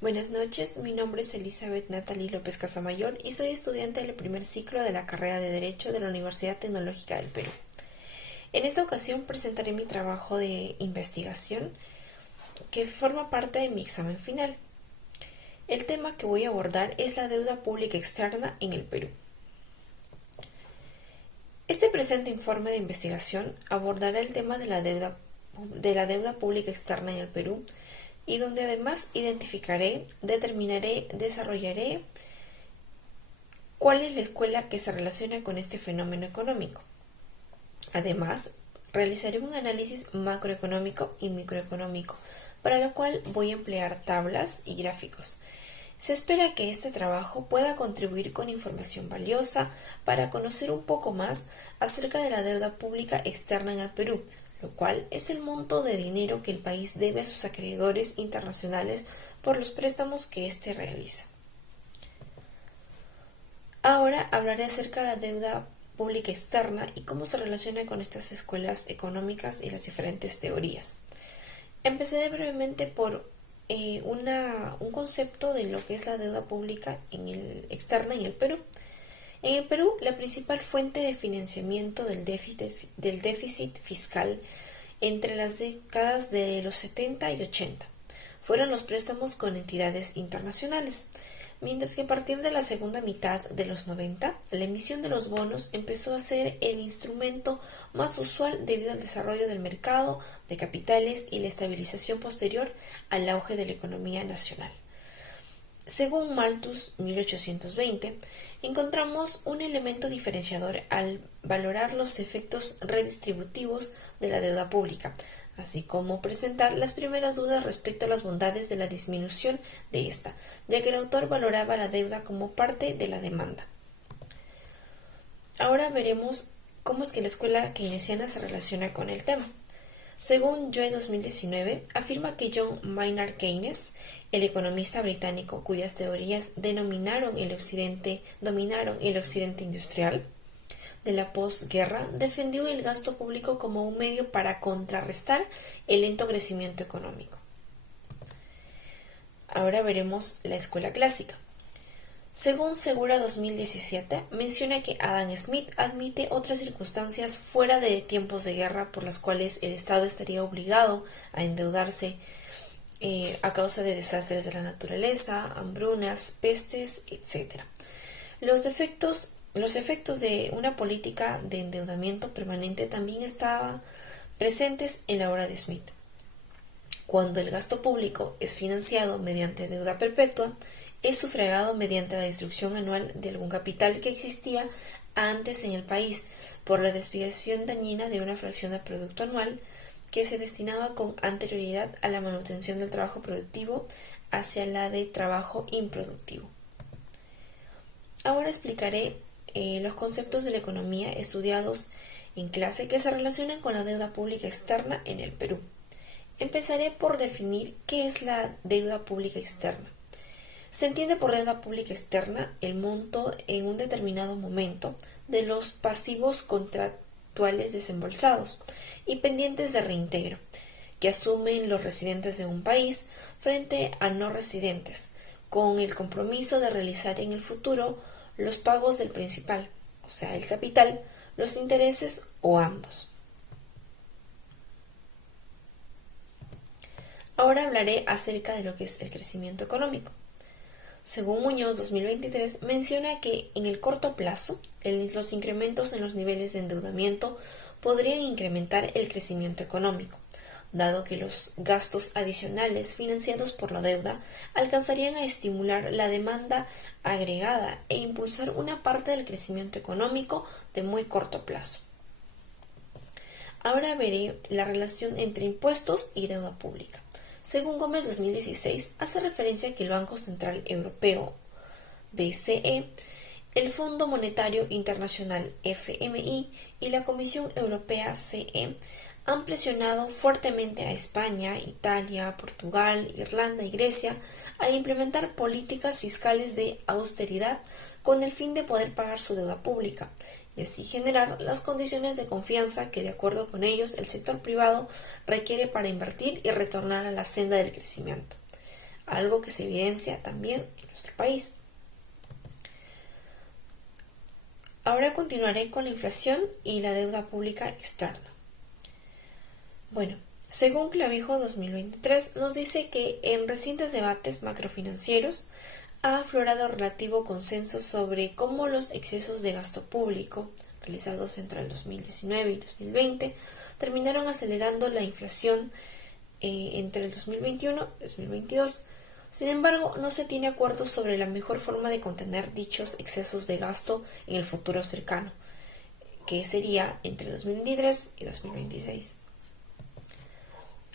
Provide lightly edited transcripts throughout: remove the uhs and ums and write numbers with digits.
Buenas noches, mi nombre es Elizabeth Natalie López Casamayor y soy estudiante del primer ciclo de la carrera de Derecho de la Universidad Tecnológica del Perú. En esta ocasión presentaré mi trabajo de investigación que forma parte de mi examen final. El tema que voy a abordar es la deuda pública externa en el Perú. Este presente informe de investigación abordará el tema de la deuda pública externa en el Perú y donde además identificaré, determinaré, desarrollaré cuál es la escuela que se relaciona con este fenómeno económico. Además, realizaré un análisis macroeconómico y microeconómico, para lo cual voy a emplear tablas y gráficos. Se espera que este trabajo pueda contribuir con información valiosa para conocer un poco más acerca de la deuda pública externa en el Perú, lo cual es el monto de dinero que el país debe a sus acreedores internacionales por los préstamos que éste realiza. Ahora hablaré acerca de la deuda pública externa y cómo se relaciona con estas escuelas económicas y las diferentes teorías. Empezaré brevemente por un concepto de lo que es la deuda pública externa en el Perú. En el Perú, la principal fuente de financiamiento del déficit fiscal entre las décadas de los 70 y 80 fueron los préstamos con entidades internacionales, mientras que a partir de la segunda mitad de los 90, la emisión de los bonos empezó a ser el instrumento más usual debido al desarrollo del mercado de capitales y la estabilización posterior al auge de la economía nacional. Según Malthus 1820, encontramos un elemento diferenciador al valorar los efectos redistributivos de la deuda pública, así como presentar las primeras dudas respecto a las bondades de la disminución de esta, ya que el autor valoraba la deuda como parte de la demanda. Ahora veremos cómo es que la escuela keynesiana se relaciona con el tema. Según Joe 2019, afirma que John Maynard Keynes, el economista británico cuyas teorías dominaron el occidente industrial de la posguerra, defendió el gasto público como un medio para contrarrestar el lento crecimiento económico. Ahora veremos la escuela clásica. Según Segura 2017, menciona que Adam Smith admite otras circunstancias fuera de tiempos de guerra por las cuales el Estado estaría obligado a endeudarse a causa de desastres de la naturaleza, hambrunas, pestes, etc. Los efectos de una política de endeudamiento permanente también estaban presentes en la obra de Smith. Cuando el gasto público es financiado mediante deuda perpetua, es sufragado mediante la destrucción anual de algún capital que existía antes en el país por la desviación dañina de una fracción del producto anual que se destinaba con anterioridad a la manutención del trabajo productivo hacia la de trabajo improductivo. Ahora explicaré los conceptos de la economía estudiados en clase que se relacionan con la deuda pública externa en el Perú. Empezaré por definir qué es la deuda pública externa. Se entiende por deuda pública externa el monto en un determinado momento de los pasivos contractuales desembolsados y pendientes de reintegro que asumen los residentes de un país frente a no residentes, con el compromiso de realizar en el futuro los pagos del principal, o sea, el capital, los intereses o ambos. Ahora hablaré acerca de lo que es el crecimiento económico. Según Muñoz 2023, menciona que en el corto plazo los incrementos en los niveles de endeudamiento podrían incrementar el crecimiento económico, dado que los gastos adicionales financiados por la deuda alcanzarían a estimular la demanda agregada e impulsar una parte del crecimiento económico de muy corto plazo. Ahora veré la relación entre impuestos y deuda pública. Según Gómez 2016, hace referencia a que el Banco Central Europeo, BCE, el Fondo Monetario Internacional, FMI, y la Comisión Europea, CE, han presionado fuertemente a España, Italia, Portugal, Irlanda y Grecia a implementar políticas fiscales de austeridad con el fin de poder pagar su deuda pública y así generar las condiciones de confianza que, de acuerdo con ellos, el sector privado requiere para invertir y retornar a la senda del crecimiento. algo que se evidencia también en nuestro país. Ahora continuaré con la inflación y la deuda pública externa. Bueno, según Clavijo 2023, nos dice que en recientes debates macrofinancieros ha aflorado relativo consenso sobre cómo los excesos de gasto público realizados entre el 2019 y 2020 terminaron acelerando la inflación entre el 2021 y 2022. Sin embargo, no se tiene acuerdo sobre la mejor forma de contener dichos excesos de gasto en el futuro cercano, que sería entre 2023 y 2026.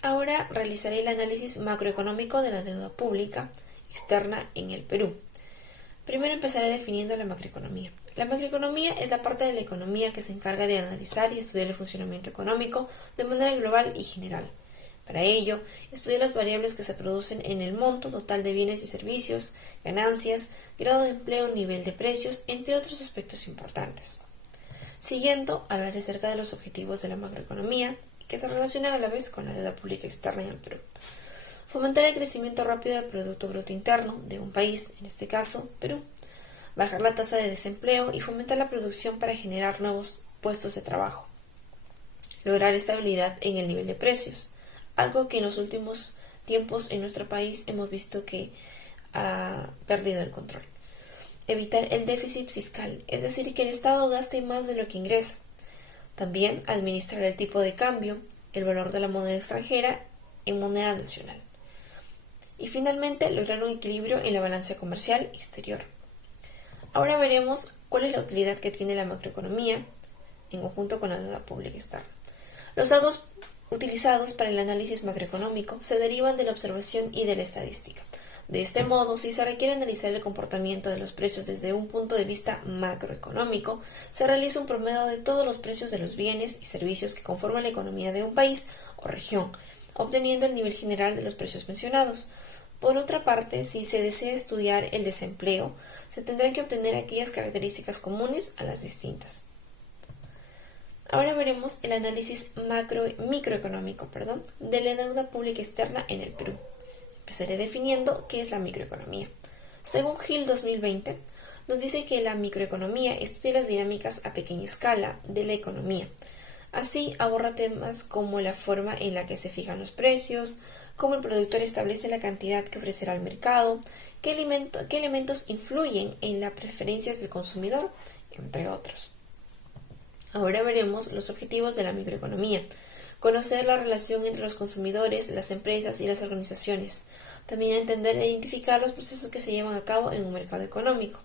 Ahora realizaré el análisis macroeconómico de la deuda pública externa en el Perú. Primero empezaré definiendo la macroeconomía. La macroeconomía es la parte de la economía que se encarga de analizar y estudiar el funcionamiento económico de manera global y general. Para ello, estudia las variables que se producen en el monto total de bienes y servicios, ganancias, grado de empleo, nivel de precios, entre otros aspectos importantes. Siguiendo, hablaré acerca de los objetivos de la macroeconomía, que se relacionan a la vez con la deuda pública externa en el Perú. Fomentar el crecimiento rápido del Producto Bruto Interno de un país, en este caso, Perú. Bajar la tasa de desempleo y fomentar la producción para generar nuevos puestos de trabajo. Lograr estabilidad en el nivel de precios, algo que en los últimos tiempos en nuestro país hemos visto que ha perdido el control. Evitar el déficit fiscal, es decir, que el Estado gaste más de lo que ingresa. También administrar el tipo de cambio, el valor de la moneda extranjera en moneda nacional. Y finalmente, lograr un equilibrio en la balanza comercial exterior. Ahora veremos cuál es la utilidad que tiene la macroeconomía en conjunto con la deuda pública externa. Los datos utilizados para el análisis macroeconómico se derivan de la observación y de la estadística. De este modo, si se requiere analizar el comportamiento de los precios desde un punto de vista macroeconómico, se realiza un promedio de todos los precios de los bienes y servicios que conforman la economía de un país o región, obteniendo el nivel general de los precios mencionados. Por otra parte, si se desea estudiar el desempleo, se tendrán que obtener aquellas características comunes a las distintas. Ahora veremos el análisis microeconómico de la deuda pública externa en el Perú. Empezaré definiendo qué es la microeconomía. Según Hill 2020, nos dice que la microeconomía estudia las dinámicas a pequeña escala de la economía. Así aborda temas como la forma en la que se fijan los precios, cómo el productor establece la cantidad que ofrecerá al mercado, qué elementos influyen en las preferencias del consumidor, entre otros. Ahora veremos los objetivos de la microeconomía. Conocer la relación entre los consumidores, las empresas y las organizaciones. También entender e identificar los procesos que se llevan a cabo en un mercado económico.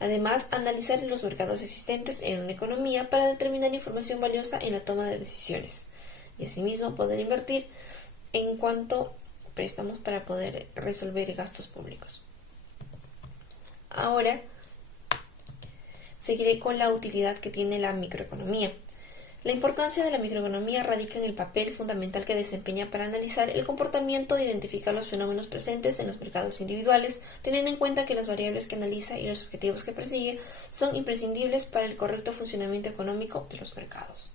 Además, analizar los mercados existentes en una economía para determinar información valiosa en la toma de decisiones. Y asimismo poder invertir en cuanto a préstamos para poder resolver gastos públicos. Ahora seguiré con la utilidad que tiene la microeconomía. La importancia de la microeconomía radica en el papel fundamental que desempeña para analizar el comportamiento e identificar los fenómenos presentes en los mercados individuales, teniendo en cuenta que las variables que analiza y los objetivos que persigue son imprescindibles para el correcto funcionamiento económico de los mercados.